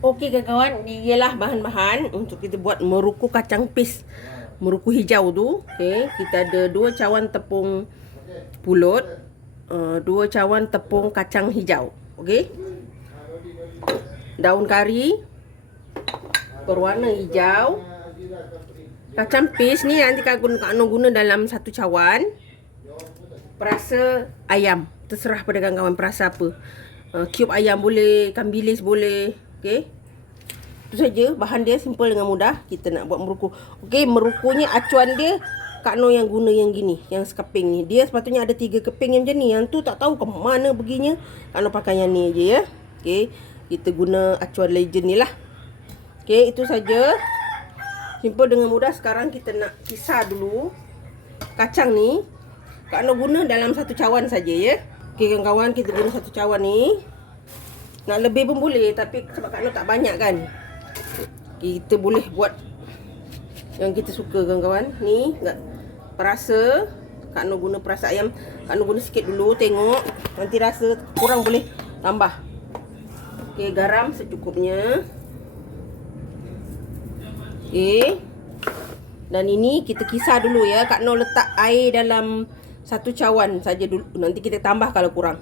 Okey kawan-kawan, ialah bahan-bahan untuk kita buat meruku kacang pis. Meruku hijau tu. Okey, kita ada dua cawan tepung pulut, uh, dua cawan tepung kacang hijau. Okey. Daun kari berwarna hijau. Kacang pis ni nanti kau guna, guna dalam satu cawan. Perasa ayam. Terserah pada kawan-kawan perasa apa. Uh, cube ayam boleh, ikan bilis boleh. Okey. Itu saja. Bahan dia simple dengan mudah. Kita nak buat meruku. Okey, merukunya acuan dia Kak Noh yang guna yang gini, yang sekeping ni. Dia sepatutnya ada tiga keping yang macam ni. Yang tu tak tahu ke mana perginya. Kak Noh pakai yang ni je ya. Okey, kita guna acuan legend ni lah. Okey, itu saja. Simple dengan mudah. Sekarang kita nak kisar dulu kacang ni. Kak Noh guna dalam satu cawan saja ya. Okey kawan-kawan, kita guna satu cawan ni. Nak lebih pun boleh tapi sebab Kak Nur tak banyak kan. Kita boleh buat yang kita suka kawan-kawan. Ni enggak perasa Kak Nur guna perasa ayam. Kak Nur guna sikit dulu tengok. Nanti rasa kurang boleh tambah. Okey, garam secukupnya. Okey. Dan ini kita kisar dulu ya. Kak Nur letak air dalam satu cawan saja dulu. Nanti kita tambah kalau kurang.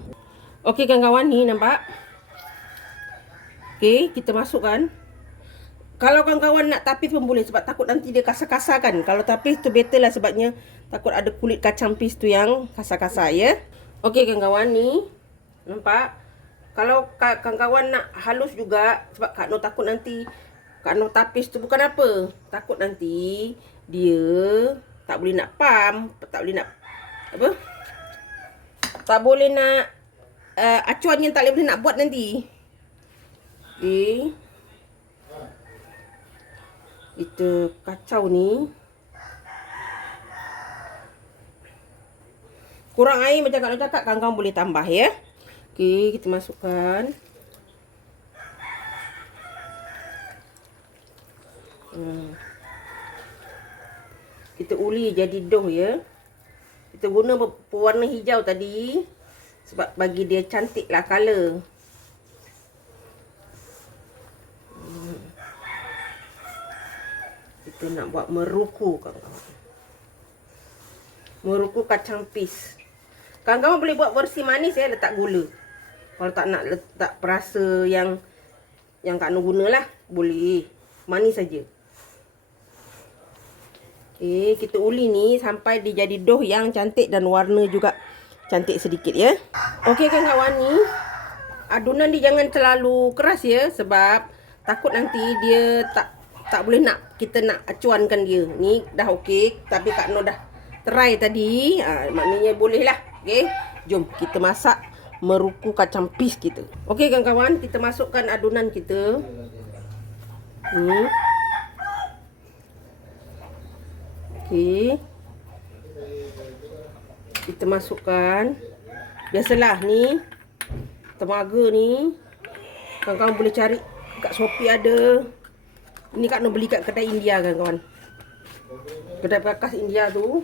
Okey kawan-kawan ni nampak. Okey, kita masukkan. Kalau kawan-kawan nak tapis pun boleh sebab takut nanti dia kasar-kasar kan. Kalau tapis tu better lah sebabnya takut ada kulit kacang pis tu yang kasar-kasar ya. Okey kawan-kawan ni. Nampak? Kalau kawan-kawan nak halus juga sebab Kak Noh takut nanti Kak Noh tapis tu bukan apa. Takut nanti dia tak boleh nak pam, tak boleh nak apa? Tak boleh nak uh, acuan yang tak boleh nak buat nanti. Okey. Kita kacau ni. Kurang air macam Nur cakap, kawan-kawan boleh tambah ya. Okey, kita masukkan. Hmm. Kita uli jadi doh ya. Kita guna pewarna hijau tadi. Sebab bagi dia cantik lah color. Kita nak buat meruku kawan-kawan. Meruku kacang pis. Kawan-kawan boleh buat versi manis ya, letak gula. Kalau tak nak letak perasa yang yang Kak Nur gunalah, boleh. Manis saja. Okey, kita uli ni sampai dia jadi doh yang cantik dan warna juga cantik sedikit ya. Okey kawan-kawan ni, adunan dia jangan terlalu keras ya sebab takut nanti dia tak tak boleh nak kita nak acuankan dia. Ni dah okey tapi Kak Noh dah try tadi. Ha, maknanya boleh lah. Okey. Jom kita masak meruku kacang pis kita. Okey kawan-kawan, kita masukkan adunan kita. Ni. Okey. Kita masukkan. Biasalah ni. Temaga ni. Kawan-kawan boleh cari kat Shopee ada. Ini Kak Nur beli kat kedai India kan kawan. Kedai bekas India tu.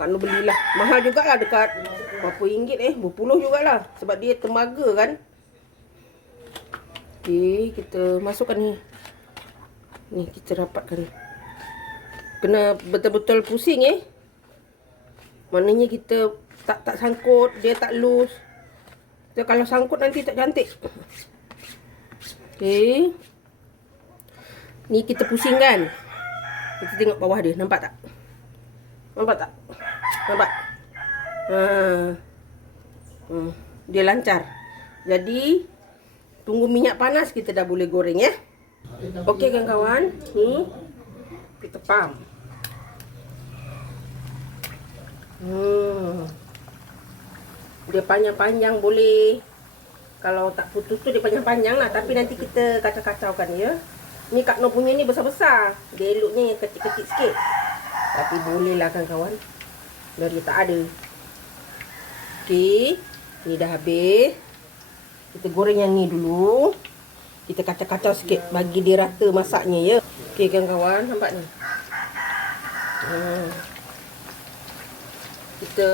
Kak Nur belilah. Mahal jugalah dekat berapa ringgit eh. Berpuluh jugalah. Sebab dia temaga kan. Okey, kita masukkan ni. Ni kita dapatkan. Kena betul-betul pusing eh. Maknanya kita tak tak sangkut, dia tak loose. Kita kalau sangkut nanti tak cantik. Okey. Ni kita pusing kan. Kita tengok bawah dia. Nampak tak? Nampak tak? Nampak? Hmm. Dia lancar. Jadi, tunggu minyak panas kita dah boleh goreng ya. Okey kawan-kawan. Ni. Kita pam. Hmm. Dia panjang-panjang boleh. Kalau tak putus tu dia panjang-panjang lah. Tapi nanti kita kacau-kacaukan ya. Ni Kak Noh punya ni besar-besar. Dia eloknya yang kecil-kecil sikit. Tapi boleh lah kawan-kawan. Biar dia tak ada. Okey. Ni dah habis. Kita goreng yang ni dulu. Kita kacau-kacau sikit. Bagi dia rata masaknya ya. Okey kawan-kawan. Nampak ni. Hmm. Kita.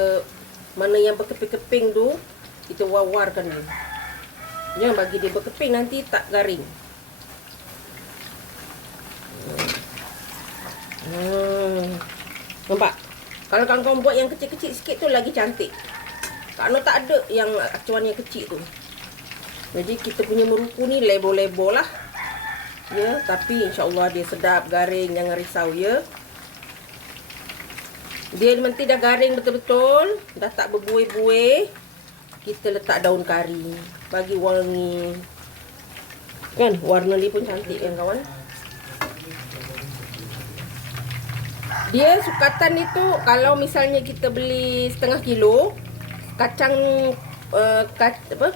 Mana yang berkeping-keping tu. Kita war-warkan ni. Jangan bagi dia berkeping nanti tak garing. Hmm. Nampak? Kalau kawan-kawan buat yang kecil-kecil sikit tu lagi cantik. Kalau tak ada yang acuan yang kecil tu. Jadi kita punya meruku ni lebor-lebor lah. Ya, tapi insya-Allah dia sedap, garing, jangan risau ya. Dia nanti dah garing betul-betul, dah tak berbuih-buih. Kita letak daun kari bagi wangi. Kan warna dia pun cantik kan kawan? Dia sukatan itu kalau misalnya kita beli setengah kilo kacang uh, kac, apa?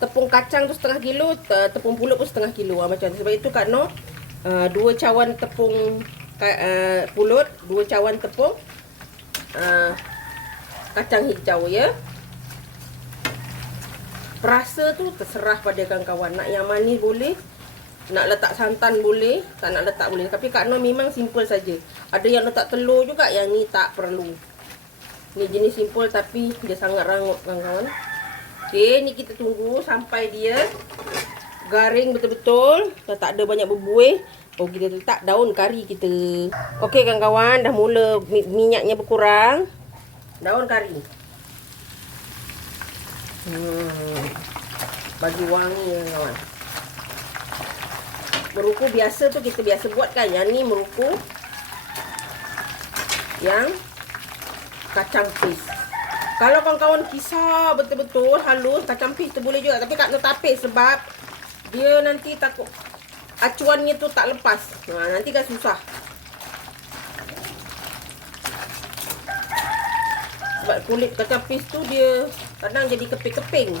Tepung kacang tu setengah kilo, tepung pulut pun setengah kilo ah, macam tu. Sebab itu Kak Noh uh, dua cawan tepung uh, pulut, dua cawan tepung uh, kacang hijau ya. Perasa tu terserah pada kawan-kawan. Nak yang manis boleh. Nak letak santan boleh. Tak nak letak boleh. Tapi Kak Noh memang simple saja. Ada yang letak telur juga. Yang ni tak perlu. Ni jenis simple tapi dia sangat rangup kawan-kawan. Okey, ni kita tunggu sampai dia garing betul-betul. Dah tak ada banyak berbuih. Oh, kita letak daun kari kita. Okey kawan-kawan, dah mula minyaknya berkurang. Daun kari. Hmm. Bagi wangi ya kawan. Meruku biasa tu kita biasa buat kan. Yang ni meruku yang kacang pis. Kalau kawan-kawan kisar betul-betul halus kacang pis tu boleh juga. Tapi tak nak tapis sebab dia nanti takut acuannya tu tak lepas. Ha, nanti kan susah. Sebab kulit kacang pis tu dia kadang jadi keping-keping.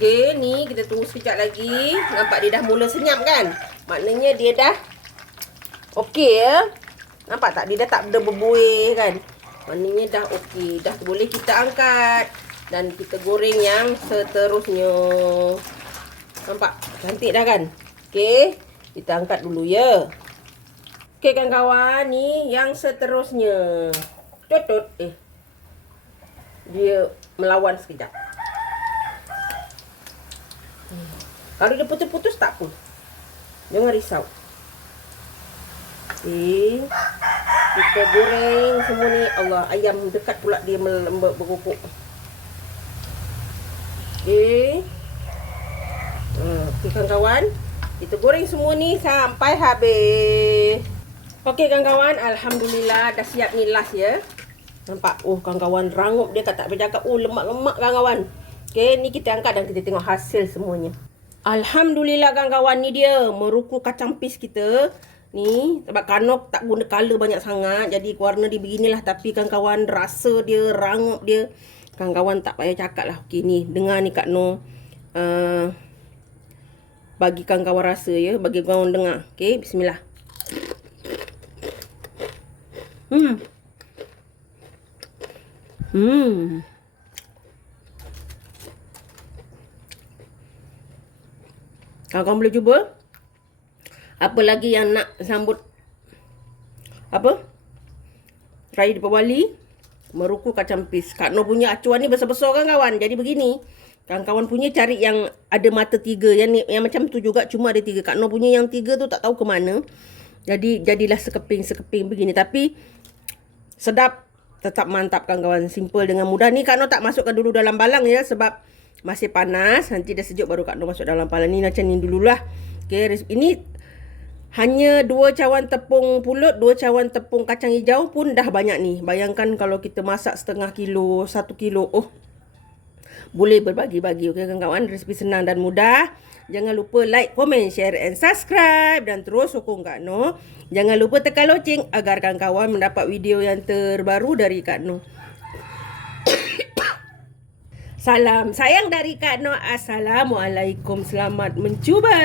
Okey, ni kita tunggu sekejap lagi. Nampak dia dah mula senyap kan? Maknanya dia dah okey ya. Nampak tak? Dia dah tak ada berbuih kan? Maknanya dah okey. Dah boleh kita angkat. Dan kita goreng yang seterusnya. Nampak? Cantik dah kan? Okey. Kita angkat dulu ya. Okey kawan-kawan. Ni yang seterusnya. Tutut. Eh. Dia melawan sekejap. Hmm. Kalau dia putus-putus tak pun. Jangan risau. Okey. Kita goreng semua ni. Allah, ayam dekat pula dia melembab berkukuk. Okey. Hmm, okey kawan-kawan. Kita goreng semua ni sampai habis. Okey kawan-kawan, alhamdulillah dah siap ni last ya. Nampak? Oh, kawan-kawan rangup dia kata bercakap. Oh, lemak-lemak kawan-kawan. Okey, ni kita angkat dan kita tengok hasil semuanya. Alhamdulillah kawan-kawan ni dia meruku kacang pis kita. Ni sebab kanok tak guna color banyak sangat. Jadi warna dia beginilah tapi kawan-kawan rasa dia rangup dia. Kawan-kawan tak payah cakap lah. Okey ni dengar ni Kak Noh. Uh, bagi kawan-kawan rasa ya. Bagi kawan dengar. Okey bismillah. Hmm. Hmm. Kawan-kawan boleh cuba. Apa lagi yang nak sambut apa? Raya di Bali. Meruku kacang pis. Kak Noh punya acuan ni besar-besar kan kawan. Jadi begini. Kawan-kawan punya cari yang ada mata tiga. Yang ni, yang macam tu juga cuma ada tiga. Kak Noh punya yang tiga tu tak tahu ke mana. Jadi jadilah sekeping-sekeping begini. Tapi sedap tetap mantap kawan-kawan simple dengan mudah ni Kak Noh tak masukkan dulu dalam balang ya sebab masih panas nanti dah sejuk baru Kak Noh masuk dalam balang ni macam ni dululah. Okey ini hanya dua cawan tepung pulut dua cawan tepung kacang hijau pun dah banyak ni. Bayangkan kalau kita masak setengah kilo satu kilo oh. Boleh berbagi-bagi okey kawan-kawan? Resipi senang dan mudah. Jangan lupa like, komen, share and subscribe. Dan terus sokong Kak Noh. Jangan lupa tekan loceng agar kawan-kawan mendapat video yang terbaru dari Kak Noh. Salam sayang dari Kak Noh. Assalamualaikum. Selamat mencuba.